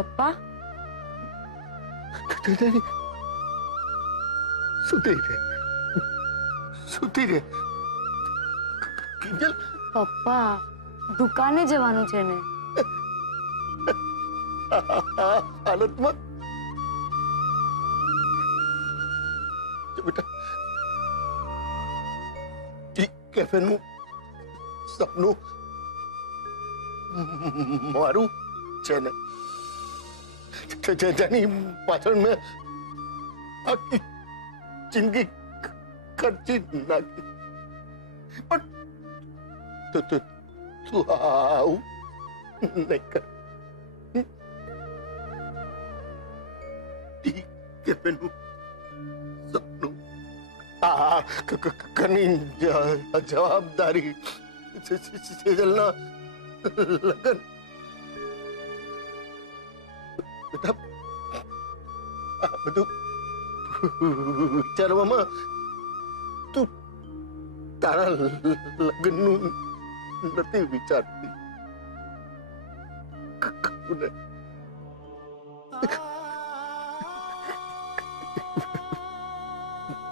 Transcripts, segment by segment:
પપ્પા સુતી રે કિંજલ પપ્પા દુકાને જવાનું છે ને હાલતમાં બેટા કેફેનું સપનું મારું છે ને જેની પાછળ મેં આખી જિંદગી ખર્ચી નાખી પણ તું આવું નહીં કર કેફેનું સપનું ઘરની જવાબદારી સેજલના લગન બેટા આ બધું વિચારવામાં તું તારા લગ્નનું નથી વિચારતી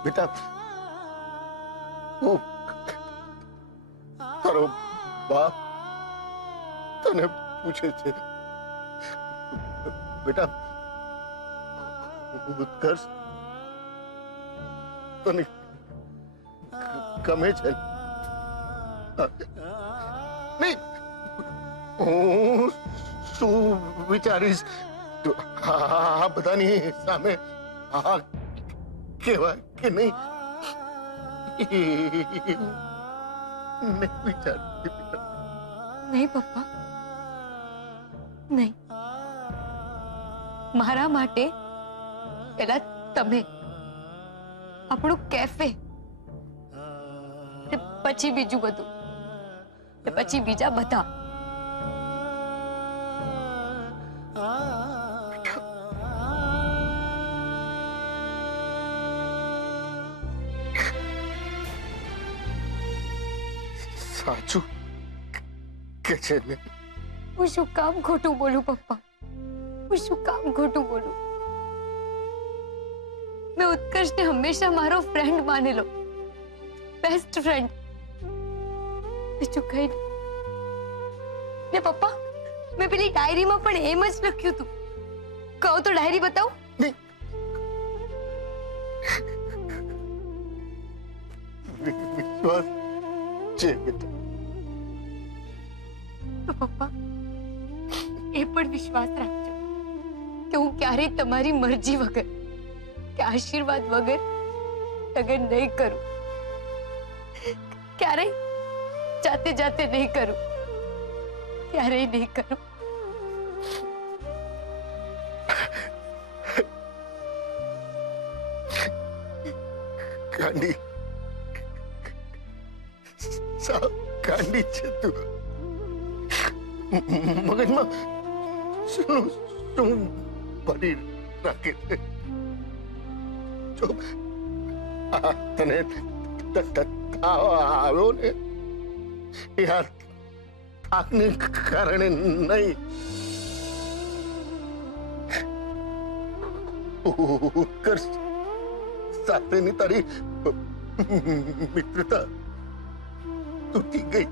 બેટા હું તારો બાપ તને પૂછે છે બેટા ઉત્કર્ષ તને ગમે છે નહીં હું શું વિચારીશ આ બધાની સામે આ કેવાય કે નહીં વિચારતી નહીં પપ્પા નહીં મારા માટે પેલા તમે આપણું કેફે પછી બીજું બધું પછી બીજા બધા સાચું કે છે ને હું શું કામ ખોટું બોલું પપ્પા હું શું કામ ખોટું બોલું મેં ઉત્કર્ષને હંમેશા મારો ફ્રેન્ડ માનેલો બેસ્ટ ફ્રેન્ડ બીજું કઈ ને પપ્પા મેં પેલી ડાયરીમાં પણ એમ જ લખ્યું હતું કહો તો ડાયરી બતાવું વિશ્વાસ છે બેટા તો પપ્પા એ પણ વિશ્વાસ રાખજો કે હું ક્યારેય તમારી મરજી વગર કે આશીર્વાદ વગર લગ્ન નહીં કરું ક્યારેય જાતે જાતે નહીં કરું ક્યારેય નહીં કરું ગાંડી સાવ ગાંડી છે તું મગજમાં શું ભરી રાખે છે જો તને આવ્યો ને યાર થાકને કારણે નહીં ઉત્કર્ષ સાથેની તારી મિત્રતા તૂટી ગઈ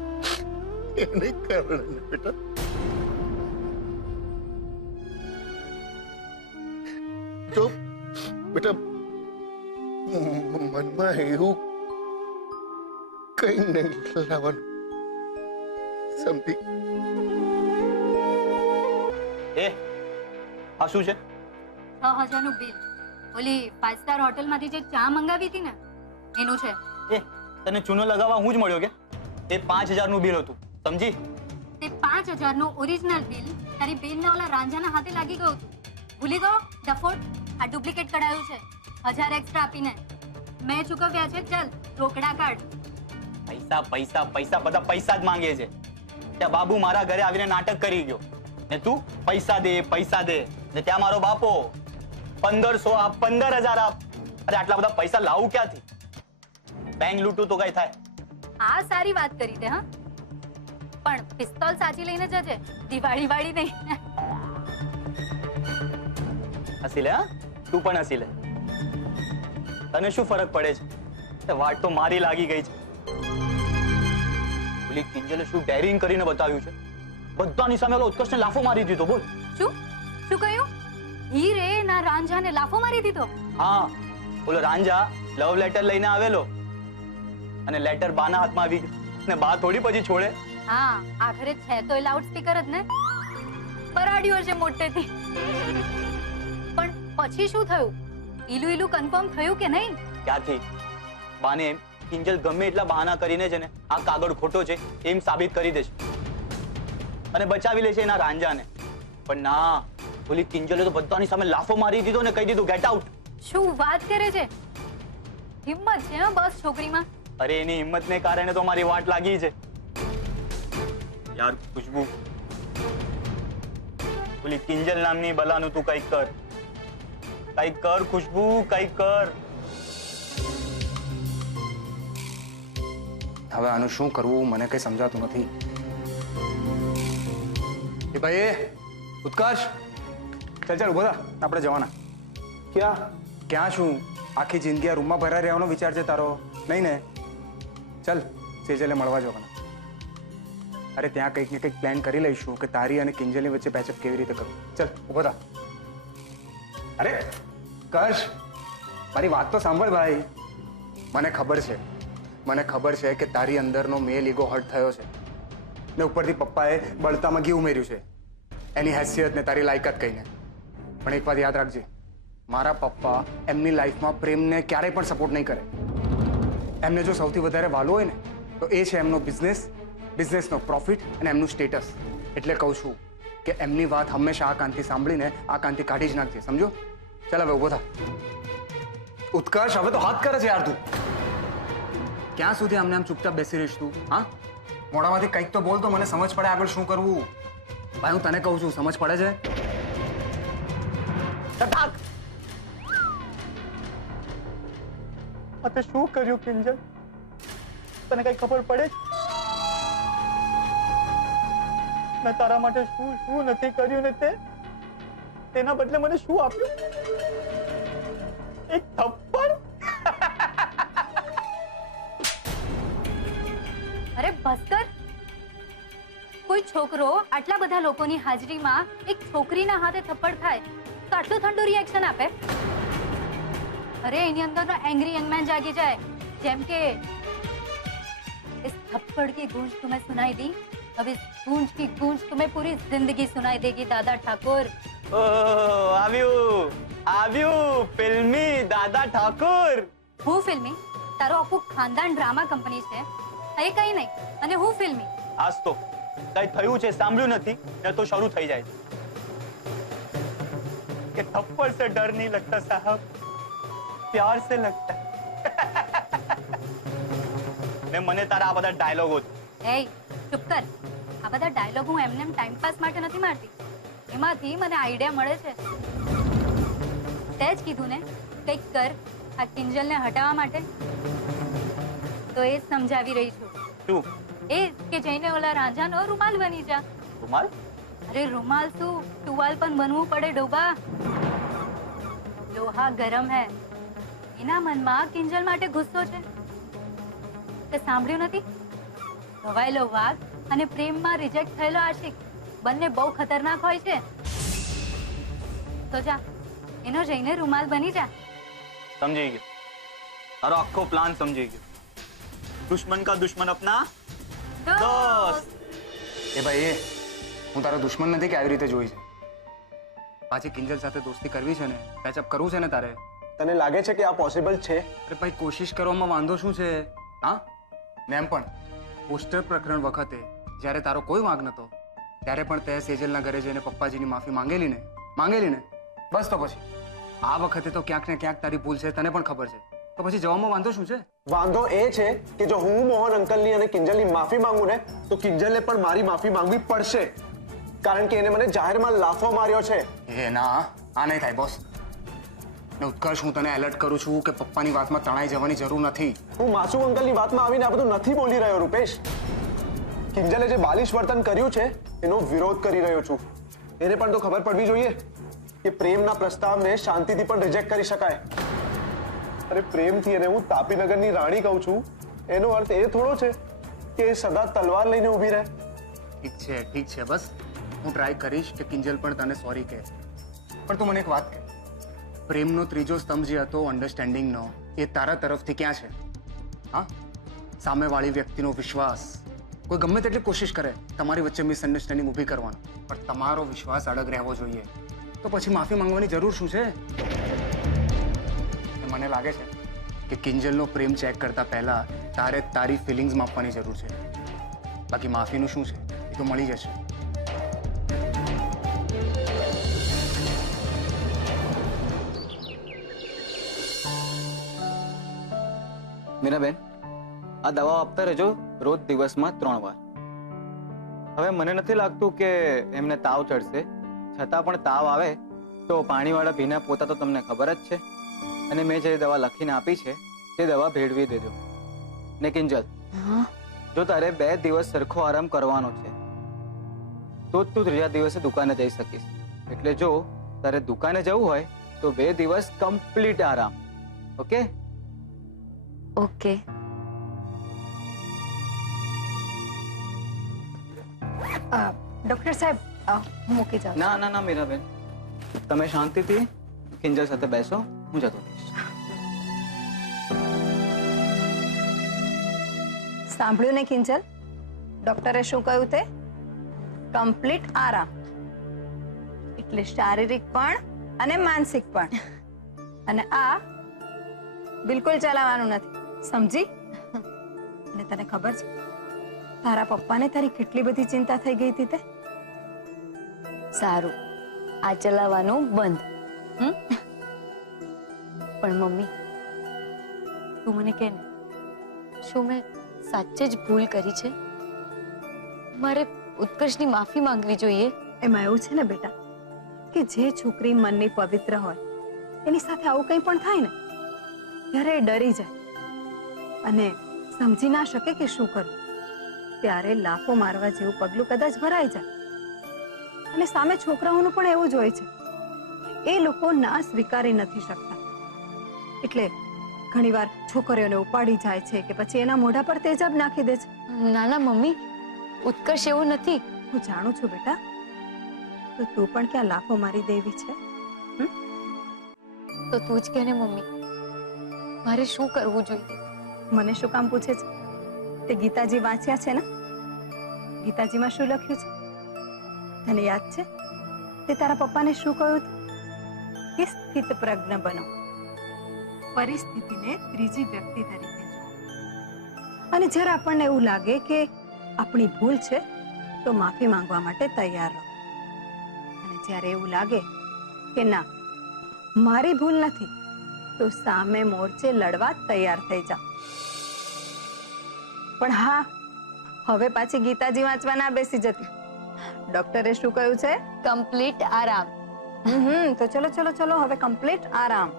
એને કારણે બેટા જો બેટા મનમાં એવું કઈ નહીં લાવવાનું સમજી એ આ શું છે 6000 નું બિલ ઓલી 5 સ્ટાર હોટેલ માંથી જે ચા મંગાવી હતી ને એનું છે એ તને ચૂનો લગાવવા હું જ મળ્યો કે એ 5000 નું બિલ હતું સમજી તે 5000 નું ઓરિજિનલ બિલ તારી બેનના ઓલા રાંઝાના હાથે લાગી ગયું હતું ભૂલી ગયો ડફોડ આ ડુપ્લિકેટ કઢાયું છે 1000 એક્સ્ટ્રા આપીને મેં ચૂકવ્યા છે ચાલ રોકડા કાઢ પૈસા પૈસા પૈસા બધા પૈસા જ માંગે છે ત્યાં બાબુ મારા ઘરે આવીને નાટક કરી ગયો ને તું પૈસા દે ને ત્યાં મારો બાપો 1500 આપ 15000 આપ અરે આટલા બધા પૈસા લાવું ક્યાંથી બેંક લૂંટું તો કઈ થાય આ સારી વાત કરી તે હા પણ પિસ્તોલ સાચી લઈને જજે દિવાળી વાળી નહીં હસી લે, હા તું પણ હસી લે. તને શું ફરક પડે છે? વાટ તો મારી લાગી ગઈ છે. પેલી કિંજલે શું ડેરિંગ કરીને બતાવ્યું છે. બધાની સામે ઓલો ઉત્કર્ષને લાફો મારી દીધો. બોલ. શું શું કહ્યું? હીરે ના રાંઝાને લાફો મારી દીધો? હા, ઓલો રાંઝા લવ લેટર લઈને આવેલો અને લેટર બાના હાથમાં આવી ગયું ને બા થોડી પછી છોડે. હા, આખરે છે તો એ લાઉડ સ્પીકર જ ને. પરાડ્યો છે મોટેથી. પણ પછી શું થયું? ઈલું ઈલું કન્ફર્મ થયું કે નહીં? ક્યાંથી? બાને એમ કિંજલ ગમે એટલા બહાના કરીને છે ને આ કાગળ ખોટો છે એમ સાબિત કરી દેશે અને બચાવી લેશે એના રાંઝાને. પણ ના, ઓલી કિંજલે તો બધાની સામે લાફો મારી દીધો ને કહી દીધું ગેટ આઉટ. શું વાત કરે છે? હિંમત છે હા બસ છોકરીમાં. અરે એની હિંમતને કારણે તો મારી વાટ લાગી છે યાર. ખુશ્બુ, ઓલી કિંજલ નામની બલાનું તું કંઈક કર, કંઈક કર ખુશ્બુ, કંઈક કર. હવે આનું શું કરવું મને કઈ સમજાતું નથી. એ ભાઈ ઉત્કર્ષ, ચાલ ચાલ ઉભો થા, આપણે જવાના. ક્યાં શું? આખી જિંદગી આ રૂમમાં ભરા રહેવાનો વિચાર છે તારો? નહીં ને? ચાલ સેજલે મળવા જવાના. અરે ત્યાં કંઈક ને કંઈક પ્લાન કરી લઈશું કે તારી અને કિંજલની વચ્ચે પેચઅપ કેવી રીતે કરું. ચાલ ઉભો થા. અરે કર્ષ, મારી વાત તો સાંભળ ભાઈ. મને ખબર છે કે તારી અંદરનો મેલ ઈગો હર્ટ થયો છે ને ઉપરથી પપ્પાએ બળતામાં ઘી ઉમેર્યું છે એની હેસિયત ને તારી લાયકાત કહીને. પણ એક વાત યાદ રાખજે, મારા પપ્પા એમની લાઈફમાં પ્રેમને ક્યારેય પણ સપોર્ટ નહીં કરે. એમને જો સૌથી વધારે વાલો હોય ને તો એ છે એમનો બિઝનેસનો પ્રોફિટ અને એમનું સ્ટેટસ. એટલે કહું છું કે એમની વાત હંમેશા આ કાનથી સાંભળીને આ કાનથી કાઢી જ નાખજે, સમજો? ચાલ હવે ઉભો થા. ઉત્કર્ષ, હવે તો હાથ કરે છે યાર તું. ક્યાં સુધી આમને આમ ચૂપચાપ બેસી રહીશ તું? હા, મોઢામાંથી કંઈક તો બોલ તો મને સમજ પડે આગળ શું કરવું. ભાઈ હું તને કહું છું, સમજ પડે છે? તે શું કર્યું કિંજલ? તને કઈ ખબર પડે? મેં તારા માટે શું શું નથી કર્યું ને તેના બદલે મને શું આપ્યું? એક થપ્પડ? અરે ભાસ્કર, કોઈ છોકરો આટલા બધા લોકોની હાજરીમાં એક છોકરીના હાથે થપ્પડ ખાય તો આટલું ઠંડુ રિએક્શન આપે? अरे इन्हीं अंदर ना एंग्री यंग मैन जागी जाए जेम के इस थप्पड़ की गूंज तुम्हें सुनाई दी, अब इस गूंज की गूंज तुम्हें पूरी जिंदगी सुनाई देगी दादा ठाकुर. આવ્યું ફિલ્મી દાદા ઠાકોર. હું ફિલ્મી? તારો આખું ખાનદાન ડ્રામા કંપની છે એ કઈ નહીં અને હું ફિલ્મી. આજ તો કઈ થયું છે સાંભળ્યું નથી ને તો શરૂ થઈ જાય કે થપ્પડ સે ડર નહીં લગતા સાહબ, प्यार से लगता है. મને તારા આ બધા ડાયલોગો. એ ચૂપ કર. આ બધા ડાયલોગ હું એમને ટાઈમ પાસ માટે નથી મારતી, એમાંથી મને આઈડિયા મળે છે. તે જ કીધું ને કંઈક કર આ કિંજલને હટાવવા માટે, તો એ જ સમજાવી રહી છું. શું? એ કે જઈને ઓલા રાંઝાનો રૂમાલ બની જા. રૂમાલ? અરે રૂમાલ શું, ટુવાલ પણ બનવું પડે ડોબા. લોહા ગરમ હે. એના મનમાં કિંજલ માટે ગુસ્સો છે. તે સાંભળ્યું નથી? ઘવાયેલો વાઘ અને પ્રેમમાં રિજેક્ટ થયેલો આશિક બંને બહુ ખતરનાક હોય છે. તો જા એનો જઈને રૂમાલ બની જા. સમજી ગયો, તારો આખો પ્લાન સમજી ગયો. દુશ્મન કા દુશ્મન અપના દોસ્ત. એ ભાઈ હું તારો દુશ્મન નથી કે આવી રીતે જોઈ છે. પાછી કિંજલ સાથે દોસ્તી કરવી છે ને, પેચઅપ કરવું છે ને તારે. તને લાગે છે કે આ પોસિબલ છે? અરે ભાઈ કોશિશ કરવામાં વાંધો શું છે? હા, ને એમ પણ પોસ્ટર પ્રકરણ વખતે જ્યારે તારો કોઈ વાંક નતો ત્યારે પણ તે સેજલના ઘરે જઈને પપ્પાજીની માફી માંગેલી ને. બસ તો પછી આ વખતે તો ક્યાંક ને ક્યાંક તારી ભૂલ છે, તને પણ ખબર છે, તો પછી જવામાં વાંધો શું છે? વાંધો એ છે કે જો હું મોહન અંકલની અને કિંજલની માફી માંગુ ને તો કિંજલને પણ મારી માફી માંગવી પડશે, કારણ કે એને મને જાહેરમાં લાફો માર્યો છે. એ ના, આ નહીં થાય બોસ. ને ઉત્કર્ષ, હું તને એલર્ટ કરું છું કે પપ્પાની વાતમાં તણાઈ જવાની જરૂર નથી. હું માસુ અંકલની વાતમાં આવીને આ બધું નથી બોલી રહ્યો રૂપેશ. કિંજલે જે બાલિશ વર્તન કર્યું છે એનો વિરોધ કરી રહ્યો છું. એને પણ તો ખબર પડવી જોઈએ કે પ્રેમના પ્રસ્તાવને શાંતિથી પણ રિજેક્ટ કરી શકાય. અરે પ્રેમથી એને હું તાપીનગરની રાણી કહું છું, એનો અર્થ એ થોડો છે કે એ સદા તલવાર લઈને ઊભી રહે. ઠીક છે, બસ હું ટ્રાય કરીશ કે કિંજલ પણ તને સોરી કહે. પણ તું મને એક વાત કહે, પ્રેમનો ત્રીજો સ્તંભ જે હતો અન્ડરસ્ટેન્ડિંગનો, એ તારા તરફથી ક્યાં છે? હા, સામેવાળી વ્યક્તિનો વિશ્વાસ. કોઈ ગમે તેટલી કોશિશ કરે તમારી વચ્ચે મિસઅન્ડરસ્ટેન્ડિંગ ઊભી કરવાનો, પણ તમારો વિશ્વાસ અડગ રહેવો જોઈએ. તો પછી માફી માંગવાની જરૂર શું છે? મને લાગે છે કે કિંજલનો પ્રેમ ચેક કરતા પહેલા તારે તારી ફિલિંગ્સ માપવાની જરૂર છે. બાકી માફીનું શું છે એ તો મળી જશે. મીરાબેન, આ દવાઓ આપતા રહેજો રોજ દિવસમાં 3 વાર. હવે મને નથી લાગતું કે એમને તાવ ચડશે, છતાં પણ તાવ આવે તો પાણીવાળા ભીના પોતા તો તમને ખબર જ છે. અને મેં જે દવા લખીને આપી છે તે દવા ભેળવી દેજો. ને કિંજલ, જો તારે 2 દિવસ સરખો આરામ કરવાનો છે તો જ તું 3જા દિવસે દુકાને જઈ શકીશ. એટલે જો તારે દુકાને જવું હોય તો 2 દિવસ કમ્પ્લીટ આરામ. ઓકે? ઓકે. ડોક્ટર સાહેબ, હું મૂકી જાઉં. ના ના ના મીરાબેન, તમે શાંતિથી કિંજલ સાથે બેસો, હું જતો રહીશ. સાંભળ્યું ને કિંજલ, ડોક્ટરે શું કહ્યું તે? કમ્પ્લીટ આરામ. એટલે શારીરિક પણ અને માનસિક પણ. અને આ બિલકુલ ચલાવવાનું નથી, સમજી? અને તને ખબર છે તારા પપ્પાને તારી કેટલી બધી ચિંતા થઈ ગઈ હતી તે? સારું, આ ચલાવવાનું બંધ. પણ મમ્મી, તું મને કહે ને, શું મેં સાચે જ ભૂલ કરી છે? મારે ઉત્કર્ષની માફી માંગવી જોઈએ? એમાં એવું છે ને બેટા કે જે છોકરી મનની પવિત્ર હોય એની સાથે આવું કંઈ પણ થાય ને ત્યારે એ ડરી જાય અને સમજી ના શકે કે શું કરવું. ત્યારે લાફો મારવા જેવું પગલું કદાચ ભરાઈ જાય. અને સામે છોકરાઓનું પણ એવું જ હોય છે, એ લોકો ના સ્વીકારી નથી શકતા. એટલે ઘણીવાર છોકરીઓને ઉપાડી જાય છે કે પછી એના મોઢા પર તેજાબ નાખી દે છે. ના ના મમ્મી, ઉત્કર્ષ એવું નથી. હું જાણું છું બેટા, તો તું પણ ક્યાં લાફો મારી દેવી છે? તો તું જ કહે ને મમ્મી, મારે શું કરવું જોઈએ? મને શું કામ પૂછે છે? તે ગીતાજી વાંચ્યા છે ને? ગીતાજીમાં શું લખ્યું છે તને યાદ છે? તે તારા પપ્પાને શું કહ્યું હતું? કે સ્થિત પ્રજ્ઞ બનો, પરિસ્થિતિને ત્રીજી વ્યક્તિ તરીકે જુઓ. અને જ્યારે આપણને એવું લાગે કે આપણી ભૂલ છે તો માફી માંગવા માટે તૈયાર રહો. અને જ્યારે એવું લાગે કે ના, મારી ભૂલ નથી, તો સામે મોરચે લડવા તૈયાર થઈ જાઓ. પણ હા, હવે પાછી ગીતાજી વાંચવા ના બેસી જતી. ડોક્ટરે શું કહ્યું છે? કમ્પ્લીટ આરામ. તો ચલો ચલો ચલો, હવે કમ્પ્લીટ આરામ.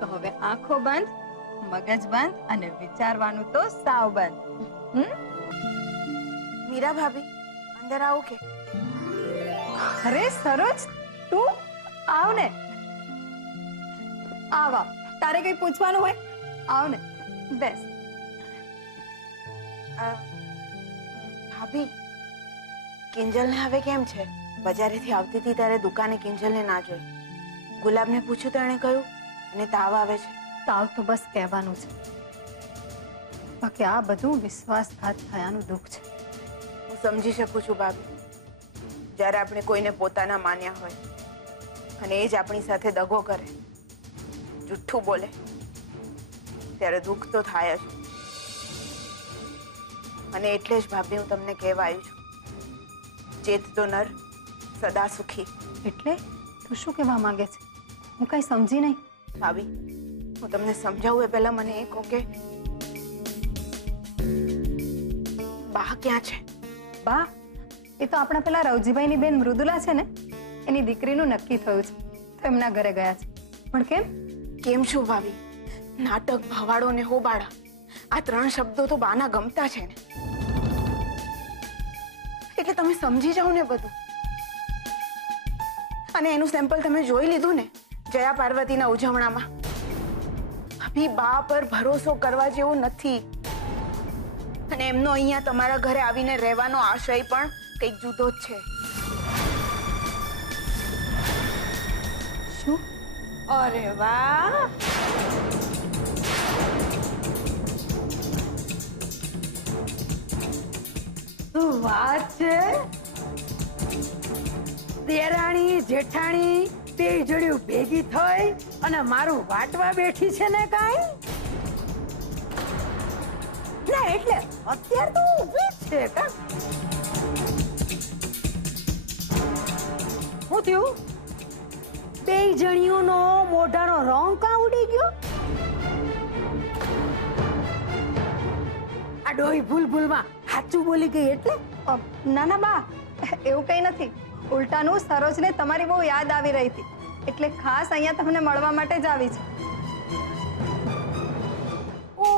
તો હવે આંખો બંધ, મગજ બંધ અને વિચારવાનું તો સાવ બંધ. મીરા ભાભી, અંદર આવો કે? અરે સરોજ, તું આવ ને. આવ આવ, તારે કઈ પૂછવાનું હોય આવ ને, બેસ. ભાભી, કિંજલને હવે કેમ છે? બજારેથી આવતી હતી ત્યારે દુકાને કિંજલને ના જોઈ. ગુલાબને પૂછ્યું તો એણે કહ્યું એને તાવ આવે છે. તાવ તો બસ કહેવાનું છે, બાકી આ બધું વિશ્વાસઘાત થયાનું દુઃખ છે. હું સમજી શકું છું ભાભી, જ્યારે આપણે કોઈને પોતાના માન્યા હોય અને એ જ આપણી સાથે દગો કરે, જુઠ્ઠું બોલે, ત્યારે દુઃખ તો થાય જ. અને એટલે જ ભાભી હું તમને કહેવા આવી છું, ચેત તો નર સદા સુખી. એટલે તું શું કહેવા માંગે છે? હું કઈ સમજી નહીં. ભાભી, હું તમને સમજાવું એ પહેલા મને એ કહો કે બા ક્યાં છે? બા, એ તો આપણા પેલા રવજીભાઈની બેન મૃદુલા છે ને, એની દીકરીનું નક્કી થયું છે તો એમના ઘરે ગયા છે. પણ કેમ? કેમ છું ભાભી? નાટક, ભવાડો ને હોબાળા, આ 3 શબ્દો તો બાના ગમતા છે ને, એટલે તમે સમજી જાઓ ને બધું. અને એનું સેમ્પલ તમે જોઈ લીધું ને જયા પાર્વતીના ઉજવણામાં. ભાભી બા પર ભરોસો કરવા જેવો નથી. અને એમનો અહીંયા તમારા ઘરે આવીને રહેવાનો આશય પણ કંઈક જુદો જ છે. શું? અરે વાહ, શું વાત છે! દેરાણી જેઠાણી બે જોડીઓ ભેગી થઈ અને મારું વાટવા બેઠી છે ને કાંઈ? ના એટલે અત્યારે તો ઊભી જ છે કા. શું થયું? બે જણીઓનો મોઢાનો રંગ કાં ઉડી ગયો? આ ડોહી ભૂલમાં સાચું બોલી ગઈ એટલે? ના ના બા, એવું કંઈ નથી. ઉલટાનું સરોજને તમારી બહુ યાદ આવી રહી હતી, એટલે ખાસ અહીંયા તમને મળવા માટે જ આવી છે. ઓ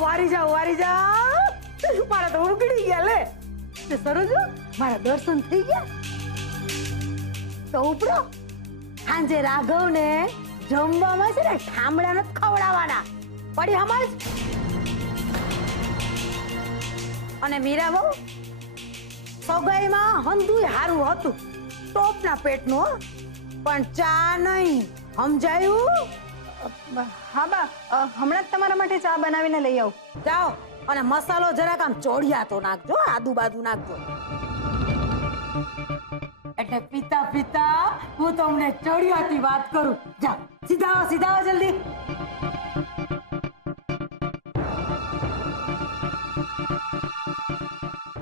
વારી જાઓ મારા તો ઉગડી ગયા લે. તે સરોજો મારા દર્શન થઈ ગયા. તો ઉપડો, સાંજે રાઘવ ને જમવામાં છે ને ઠામડા નથી ખવડાવવાના, પડી સમજ? અને મીરા બહુ સગાઈમાં હંધુય હારું હતું, ટોપના પેટનું હો, પણ ચા નહીં, સમજાયું? હા બા, હમણાં જ તમારા માટે ચા બનાવીને લઈ આવું. જાઓ અને મસાલો જરાક આમ ચોડિયા તો નાખજો, આદુ બાદુ નાખજો. એટલે પીતા પીતા હું તમને ચોડિયાથી વાત કરું. જાઓ સીધા આવો જલ્દી.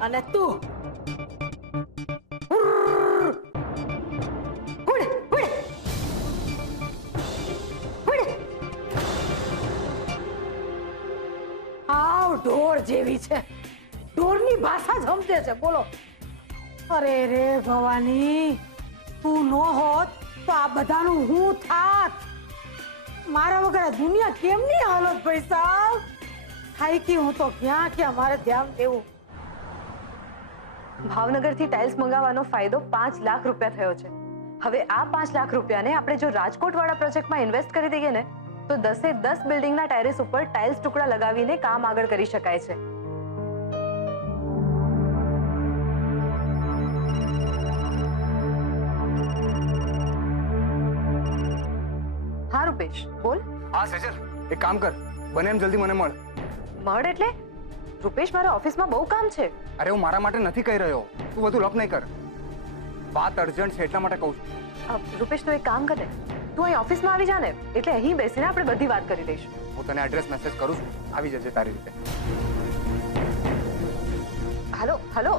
અને તું ઢોર જેવી છે, ઢોરની ભાષા જ સમજે છે. બોલો. અરે રે ભવાની, તું નો હોત તો આ બધાનું હું થાત. મારા વગર આ દુનિયા કેમની હાલત પૈસા થાય કે હું તો ક્યાં મારે ધ્યાન દેવું. ભાવનગરથી ટાઇલ્સ મંગાવવાનો ફાયદો 5 લાખ રૂપિયા થયો છે. હવે આ 5 લાખ રૂપિયાને આપણે જો રાજકોટ વાળા પ્રોજેક્ટમાં ઇન્વેસ્ટ કરી દઈએ ને તો 10 બિલ્ડિંગના ટેરેસ ઉપર ટાઇલ્સ ટુકડા લગાવીને કામ આગળ કરી શકાય છે. હા રૂપેશ, બોલ. હા સેજલ, એક કામ કર, બને એમ જલ્દી મને મળ. મળ એટલે? રૂપેશ, મારા ઓફિસમાં બહુ કામ છે. અરે હું મારા માટે નથી કહી રહ્યો, તું બધું લપ નહીં કર. વાત અર્જન્ટ છે એટલા માટે કહું છું. રૂપેશ, તું એક કામ કર ને, તું અહીં ઓફિસમાં આવી જા ને, એટલે અહીં બેસીને આપણે બધી વાત કરી દઈશું. હું તને એડ્રેસ મેસેજ કરું છું, આવી જજે તારી રીતે. હલો,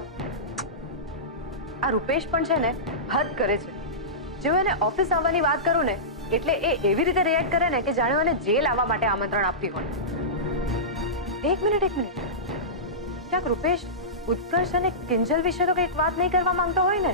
આ રૂપેશ પણ છે ને હદ કરે છે. જો એને ઓફિસ આવવાની વાત કરું ને એટલે એ એવી રીતે રિએક્ટ કરે ને કે જાણે એને જેલ આવવા માટે આમંત્રણ આપતી હોય. એક મિનિટ, ક્યાંક રૂપેશ ઉત્કર્ષ અને કિંજલ વિશે તો કંઈક વાત નહીં કરવા માંગતો હોય ને?